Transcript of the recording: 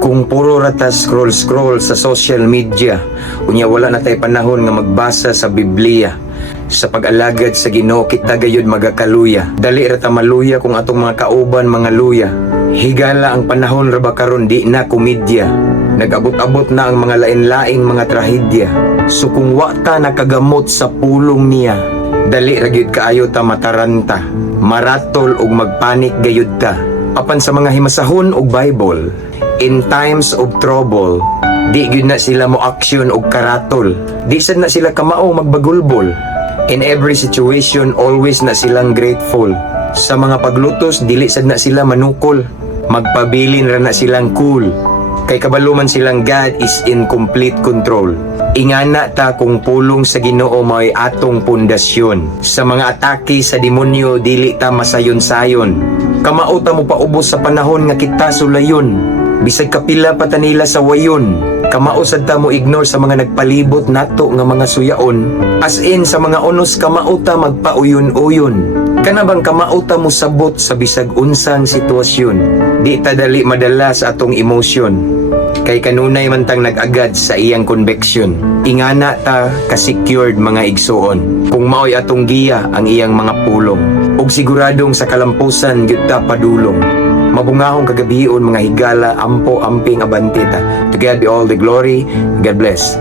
Kung puro rata scroll sa social media, unya wala na tay panahon nga magbasa sa Biblia. Sa pag-alagad sa Ginoo kita gayud magakaluya. Dali ra ta maluya kung atong mga kauban mga luya. Higala ang panahon ra ba karon di na komedya. Nag-abot-abot na ang mga lain-laing mga trahedya. So kung wa ta nakagamot sa pulong niya, dali ra gyud kaayo ta mataranta, maratol ug magpanik gayud ta. Apan sa mga himasahon og Bible, in times of trouble, di gyud na sila mo action og karatol. Di sad na sila kamao magbagulbol. In every situation, always na silang grateful. Sa mga paglutos, dili sad na sila manukol. Magpabilin ra na silang cool. Kay kabaluman silang God is in complete control. Ingana ta kung pulong sa Ginoo may atong pundasyon. Sa mga atake sa demonyo, dili ta masayon-sayon. Kamao ta mo paubos sa panahon nga kita sulayon. Bisag kapila pa ta nila sa wayon. Kamao sad ta mo ignore sa mga nagpalibot nato nga mga suyaon. As in sa mga unos kamao ta magpauyon-uyon. Kana bang kamao ta mo sabot sa bisag unsang sitwasyon. Di ta dali madala sa atong emosyon. Kay kanunay man tang nag-agad sa iyang conviction. Ingana ta ka-secured mga igsuon. Kung maoy atong giya ang iyang mga pulong. Ug siguradong sa kalampusan gyud ta padulong. Mabungahong kagabion mga higala, ampo, amping, abantita. To God be all the glory. God bless.